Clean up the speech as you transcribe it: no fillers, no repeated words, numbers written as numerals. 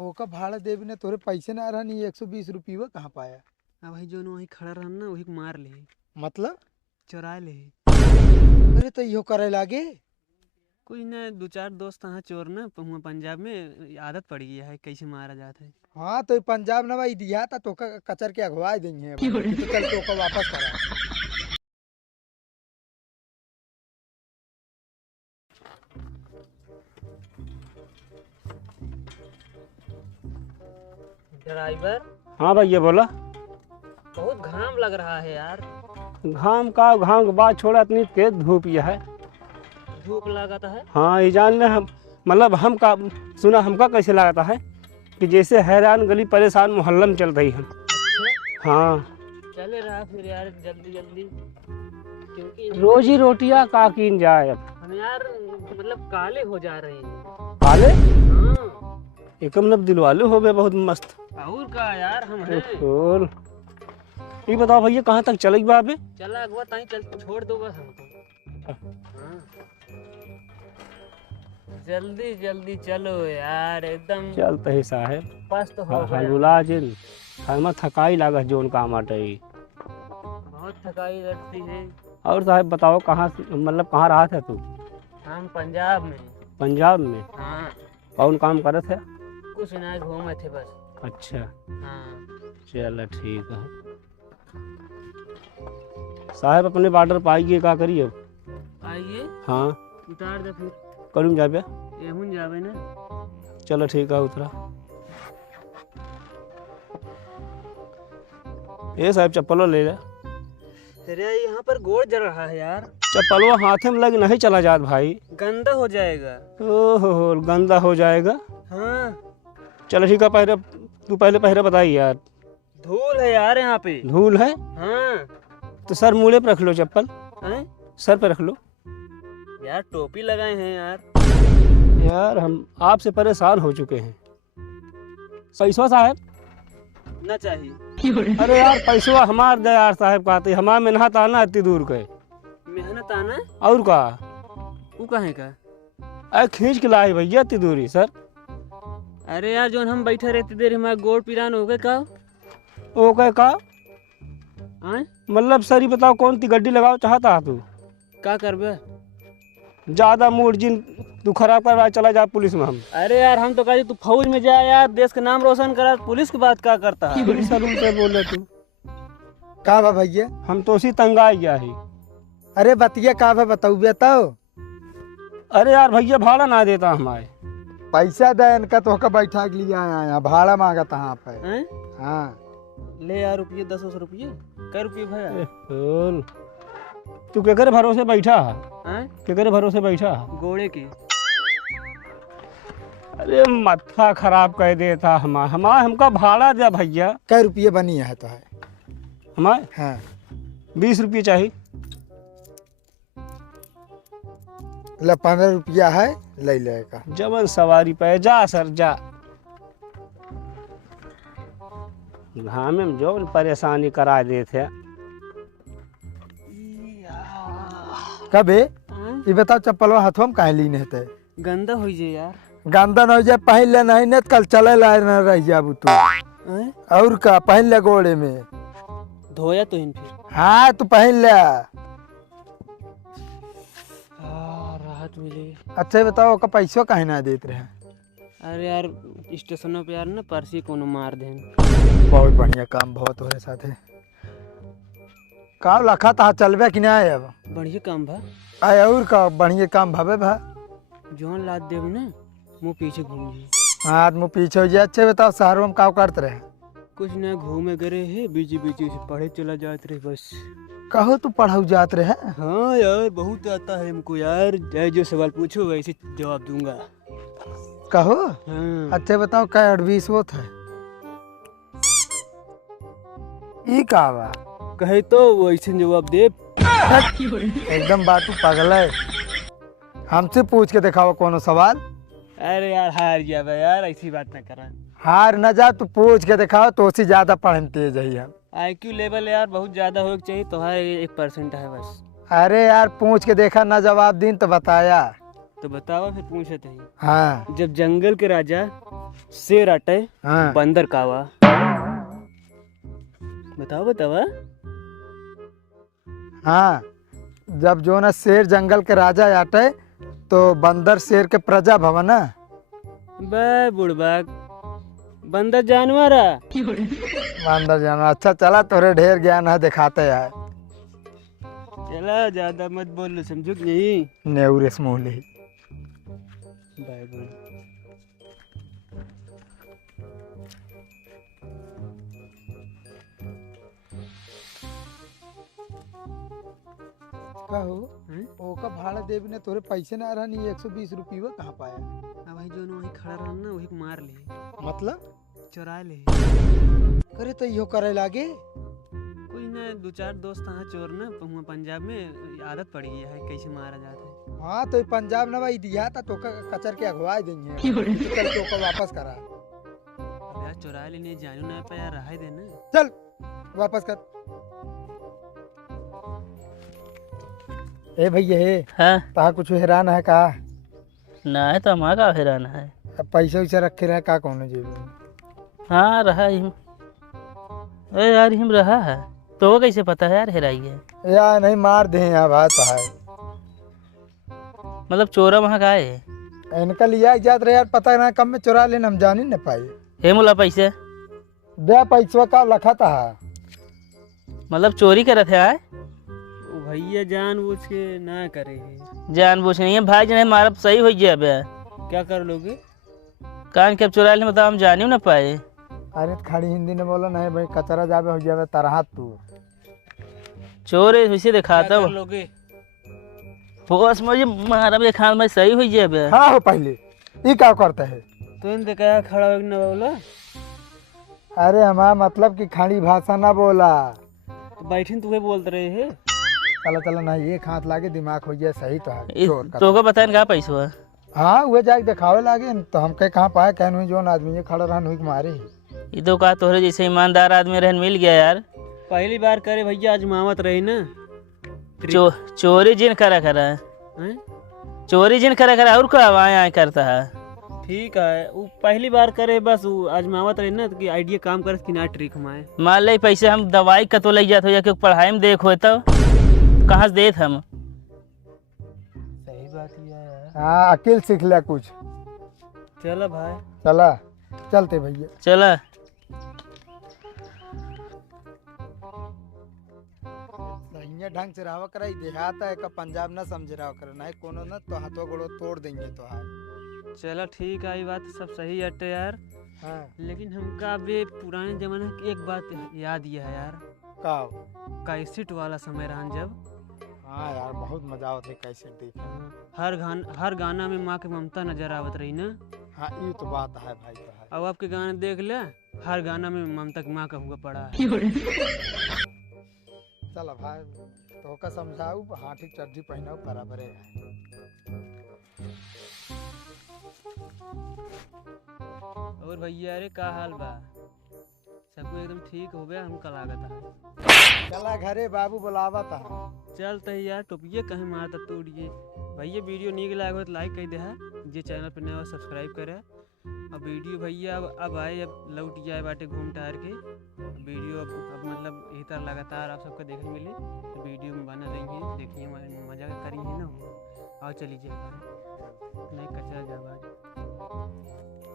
ओका भाड़ा देवी ने तोरे पैसे ना रहा नहीं 120 रुपये कहाँ पाया। अब वही जो वही खड़ा रहा ना वही मार ले मतलब चुरा ले। अरे तो यो करे लागे। कोई ना दो चार दोस्त यहाँ चोर ना पंजाब में आदत पड़ गई है कैसे मारा जाता है। हाँ तो पंजाब ना भाई दिया था तो कचर के अगवा देंगे तो चल तो वापस करा। ड्राइवर। हाँ भैया बोला। बहुत घाम लग रहा है यार। घाम की बात छोड़ा, इतनी तेज धूप यह है। धूप लगाता है। हाँ ये जान ले हम मतलब हम का सुना हमका कैसे लगाता है कि जैसे हैरान गली परेशान मोहल्ला में चल रही है। अच्छा हाँ चले रहा फिर यार जल्दी जल्दी क्योंकि रोजी रोटियाँ का कीन जाए अब। हम यार मतलब काले हो जा रहे हैं। काले हाँ एक मतलब दिलवाले हो गए बहुत मस्त। और का यार हम हैं। और ये बताओ भैया कहाँ तक चलेगी बाबे। चला अगवा ताई चल छोड़ दो बस हमको। हाँ जल्दी जल्दी चलो यार एकदम चलते ही साहेब पस्त हो गया। हलुला जिन हमें थकाई लागत जोन काम आटे। बहुत थकाई लगती है। और साहब बताओ कहाँ मतलब कहाँ रहा था तू। हम पंजाब में। पंजाब में हाँ कौन काम करे थे। कुछ ना घूमे थे बस। अच्छा हाँ चलो ठीक है साहब अपने बॉर्डर पाइए क्या करिए। आइए हाँ उतार दे फिर करूँ जाबे। एहुन जावे ना। चलो ठीक है उतरा। ये साहब चप्पलों ले ले। अरे यहाँ पर गोड़ जल रहा है यार। चप्पलों हाथे में लग नहीं चला जात भाई। गंदा हो जाएगा। ओहो गंदा हो जाएगा। हाँ चलो ठीक है पहले तू पहले बताई यार। धूल है यार यहाँ पे। धूल है हाँ तो सर मूड़े पे रख लो चप्पल। हैं? सर पे रख लो। यार टोपी लगाए हैं यार। यार हम आपसे परेशान हो चुके हैं। पैसवा साहब ना चाहिए। अरे यार पैसवा हमार दे यार साहब कहते हमार मेहनत आना इतनी दूर के। मेहनत आना और का वो कहे का। अरे खींच के लाई भैया इतनी दूरी सर। अरे यार जो हम बैठे रहते देर हमारा गोड़ पिरान हो गए का। ओके का आए मतलब सर ही बताओ कौन सी गड्डी लगाओ चाहता है तू। का करबे। ज्यादा मूड जिन तू खराब कर रहा चला जा पुलिस में हम। अरे यार हम तो कहे तू फौज में जा यार देश का नाम रोशन करा पुलिस की बात क्या करता है। पुलिस सर उनसे बोल रहे तू। का बा भैया। हम तो उसी तंगा गया ही। अरे बतिया का बा बताऊ बताओ। अरे यार भैया भाड़ा ना देता हमारे। पैसा दे इनका तो बैठा के लिया आया भाड़ा मांगा यहाँ पे। हैं? हाँ ले यार रुपये 10 रुपये कै रुपये भैया। तू केकरे भरोसे बैठा है। हैं? केकरे भरोसे बैठा है। घोड़े के। अरे मत्था खराब कर देता हमका भाड़ा दे भैया। कै रुपये बनी है तो है हमारे। हाँ 20 रुपये चाहिए। ले 15 रुपया है ले लेगा। जबन सवारी पे जा सर जा। घामे में जो परेशानी करा देते। कबे ये बताओ चप्पल हाथों में काहे लीन है। गंदा हो जाए यार। गंदा न हो जाए पहन ले नहीं न कल चले ला न रह जाबू तू। हैं? और का पहन ले गोड़े में। धोया तो इन फिर। हाँ तू पहन ले। राहत मिली। अच्छा बताओ का पैसों काहे ना देते रहे। अरे यार स्टेशनों पे यार ना पर्ची कोनो मार देन। बहुत बढ़िया काम बहुत हो रहे साथे। का लखा था चलबे कि नहीं अब। बढ़िया काम भा। आय और का बढ़िया काम भावे भा। जोन लाद देव ना मुँह पीछे घूम जी। हाँ आदमी पीछे हो जाए। अच्छे बताओ शहरों में का करते रहे। कुछ ना घूमे गए है बीच बीच से पढ़े चला जाते रहे बस। कहो तू पढ़ाऊ जात रहे। हाँ यार बहुत आता है हमको यार जो सवाल पूछो वैसे जवाब दूंगा। कहो हाँ। अच्छे बताओ क्या एडवाइस वो था। ई का बा कहे तो वैसे जवाब दे। एकदम बात तू पागल है। हमसे पूछ के दिखाओ कोनो सवाल। अरे यार हार गया भाई यार ऐसी बात ना करा। हार न जा तू पूछ के दिखाओ तो उसी ज्यादा पढ़ने तेज है हम। IQ लेवल यार बहुत ज्यादा होना चाहिए तो है 1% है बस। अरे यार पूछ के देखा ना जवाब दिन तो बताया। तो बतावा फिर पूछत है। हाँ जब जंगल के राजा शेर आटे हाँ बंदर कावा। बताओ बतावा। हाँ, जब जो ना शेर जंगल के राजा आटे तो बंदर शेर के प्रजा भवन है। बे बुड़बाक, बंदर जानवर है। बंदर जानवर, अच्छा चला तोरे ढेर ज्ञान है दिखाते है। चला ज्यादा मत बोल लो, समझो कि नहीं। नेउरेस मोहली। Bye bye. कहू हैं? ओका भाड़ा देवी ने तोरे पैसे ना रहनी 120 रुपये कहाँ पाया? अब भाई जो वही खड़ा रहा ना वही को मार ले, मतलब चुरा ले। करे तो इहो करे लागे। कोई ना दो चार दोस्त यहाँ चोर ना वहाँ पंजाब में आदत पड़ गई है कैसे मारा जाता है। हाँ तो पंजाब ना भाई दिया था तो कचर के अगवा देंगे तो कल तो ओका वापस करा। अब यार चुरा लेने जानू ना पाया रहा देना। चल वापस कर। ए भैया हे हाँ तहा कुछ हैरान है का? ना है तो हमारा का हैरान है। पैसा वैसा रखे रहे का कौन जेब में? हाँ रहा हिम। अरे यार हिम रहा है तो वो कैसे पता है यार हेराई है? यार नहीं मार दे यार भाई तो है। मतलब चोरा वहाँ का है? इनका लिया जात रहे यार, पता ना कम में चुरा लेना हम जान ही न पाए। हे मुला पैसे दे पैसा का लखा था। मतलब चोरी करे थे आए? वो भैया जानबूझ के ना करे है। जानबूझ नहीं है भाई जने मारा सही हो गया बे। क्या कर लोगे? कान के चुरा ले मतलब हम जान ही ना पाए। अरे तो खड़ी हिंदी में बोला नहीं भाई, कचरा जावे हो जावे तरह तू। चोर है वैसे दिखाता क्या कर हूँ लोगे? होश मुझे मारा बे खान में सही हो गया बे। हाँ हो पहले ये क्या करता है? तो इनसे क्या खड़ा हो ना बोला? अरे हमारा मतलब कि खड़ी भाषा ना बोला। तो बैठे तुम्हें बोलते रहे है। चला चला ना एक हाथ लागे दिमाग हो गया सही तो है चोर का। तो को बताए का पैसा हुआ? हाँ वो जाके दिखावे लागे न, तो हम कहीं कहाँ पाए कहन हुई जो आदमी ये खड़ा रहन हुई के मारे ही। ये तो का तोहरे जैसे ईमानदार आदमी रहन मिल गया यार। पहली बार करे भैया आजमावत रही ना। चोरी जिन करा करा हैं? चोरी जिन करा करा और का आया करता है। ठीक है वो पहली बार करे बस वो आजमावत रही ना कि आइडिया काम करे कि ना ट्रिक हमारे। मान ले पैसे हम दवाई का तो ले जाते हो या कि पढ़ाई में देख हो तो कहाँ से देत हम? सही बात ही है यार। हाँ अकेल सीख लिया कुछ। चलो भाई। चला चलते भैया। चला सही ढंग से रहा करा देहात है का पंजाब ना समझ रहा कर नहीं कोनो ना तो हाथों गोड़ो तोड़ देंगे तो है। चलो ठीक है ये बात सब सही है यार। हाँ लेकिन हमका अभी पुराने जमाने की एक बात याद ये है यार। का? कैसेट वाला समय रहा जब। हाँ यार बहुत मजा आवत है कैसे देख। हर गाना में माँ के ममता नजर आवत रही ना। हाँ ये तो बात है भाई तो है। अब आपके गाने देख ले, हर गाना में ममता की माँ का हुआ पड़ा है। चल भाई तो का समझाऊ हाँ ठीक चड्डी पहनाऊ बराबर है। और भैया अरे का हाल बा? सबको एकदम ठीक हो गया हमका लागत है। चला घरे बाबू बुलावा था। चल तो यार टोपिए कहीं मारता तोड़िए। भैया वीडियो नीक लाग हो तो लाइक कर दे है, जे चैनल पर नया हो सब्सक्राइब करे। अब वीडियो भैया अब आए, अब लौट जाए बाटे घूम टहर के। वीडियो अब मतलब यही तरह लगातार आप सबको देखने मिले तो वीडियो में बना देंगे, देखिए मजा करिए ना। आओ चलिए नहीं कचरा जा।